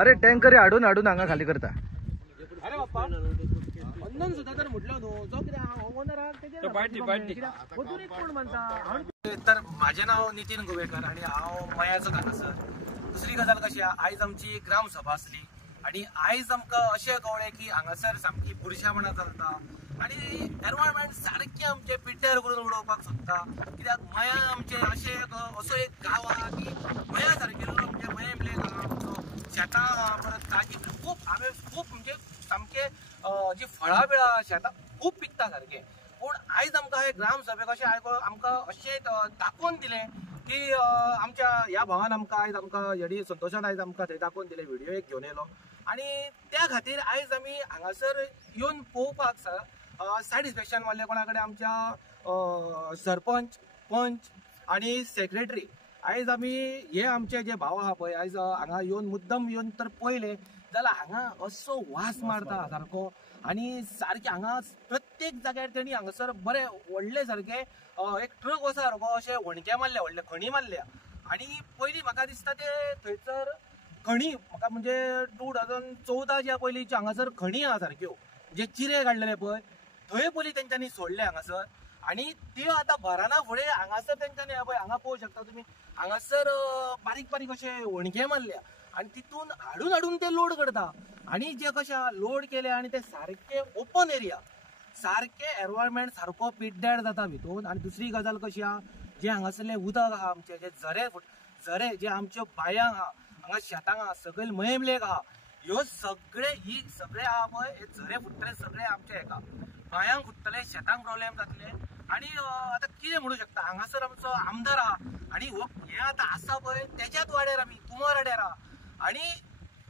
अरे टँकर हाडून हाडून हांगा खाली करता. अरे बाप्पा अंदन सुद्धा तर म्हटलं न्हू जो कितें ओनर आहा तेजेर मजुरीक कोण मानता. तर माझे नाव नितीन गोवेकर आणि हांव मयाचो हांगासर. दुसरी गजाल कशी आयज आमची ग्रामसभा आसली आणि आयज आमकां अशें कळ्ळें की हांगासर सामकी बुरशेपणां चलता आणि एनवायरमेंट सारकें आमचे पिड्ड्यार करून उडोवपाक सोदता. कित्याक मया आमचे अशें असो एक गांव आहा की मया सारकेलो म्हणजे मयेमले गांव शेतां परत ताजी खूब हांवें खूब म्हणजे सामके जी फळां बिळां शेतां खूब पिकता सारकें. पूण आयज आमकां हे ग्रामसभेक अशें आमकां अशें दाखोवन दिलें की आमच्या ह्या भावान आमकां आयज आमकां संतोशान आयज आमकां थंय दाखोवन दिलें, व्हिडिओ एक घेवन येयलो आणि त्या खातीर आयज आमी हांगासर येवन पळोवपाक सॅटिस्फॅक्शन वाले कोणा कडेन आमच्या सरपंच पंच आणि सेक्रेटरी आयज आमी हे आमचे जे भाव आहा पळय आयज हांगा येवन मुद्दम येवन तर पळयले जाल्यार हांगा असो वास मारता सारको आणि सारखे हांगा प्रत्येक जाग्यार तेणी हांगासर बरे व्हडले सारखे एक ट्रक वसा सारको अशे वणके मारल्या, व्हडले खणी मारल्या. आणि पयलीं म्हाका दिसता ते थंयसर खणी म्हाका म्हणजे 2014 ज्या पयलींची हांगासर खणी आहा सारक्यो जे चिरे काडलेले पळय थंय पयलीं तेंच्यांनी सोडले हांगासर आणि त्यो आतां भराना फुडें हांगासर तेंच्यांनी पळय हांगा पळोवंक शकता तुमी हांगासर बारीक बारीक अशे वणके मारल्या आणि तितून हाडून हाडून ते लोड करता आणि जे कशें लोड केले आणि ते सारखे ओपन एरिया सारखे एनवायरमेंट सारको पिड्ड्यार जाता भितून. आणि दुसरी गजाल कशी आहा जे हांगासरले उदक आहा आमचे जे झरे जे आमच्यो बांयांक आहा हांगा शेतांक आहा सकयल मयेमलेक आहा ह्यो सगळे आहा पळय हे झरे फुट्टले सगळे आमचे हेका बांयांक फुट्टले, शेतांक प्रॉब्लेम जातले. आणि आतां कितें म्हणू शकता हांगासर आमचो आमदार आहा आणि हे आतां आसा पळय तेच्याच वाड्यार आमी कुमार वाड्यार आहा आणि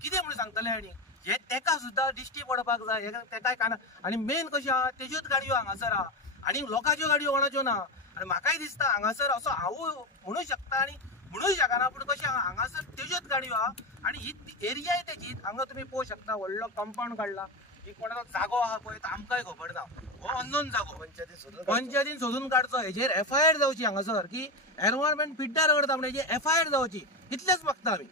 कितें म्हणून सांगतले आनी हे तेका सुद्दां दिश्टी पडपाक जाय तेकाय काना. आणि मेन कशी आहा तेज्योच गाडयो हांगासर आहा आणि लोकांच्यो गाडयो कोणाच्यो ना. आणि म्हाकाय दिसता हांगासर असो हांवूय म्हणू शकता आणि म्हणूय शकना पूण कशें हांगासर तेज्योच गाडयो आहा आणि ही एरियाय तेजीच. हांगा तुमी पळोवंक शकता व्हडलो कंपाऊंड काडला की कोणाचो जागो आहा पळय तो आमकांय खबर ना. हो अननोन जागो पंचायतीन सोदून काडचो हेजेर FIR जावची हांगासर की एनवायरमेंट पिड्ड्यार करता म्हणजे हेजेर FIR जावची इतलेंच मागता आमी.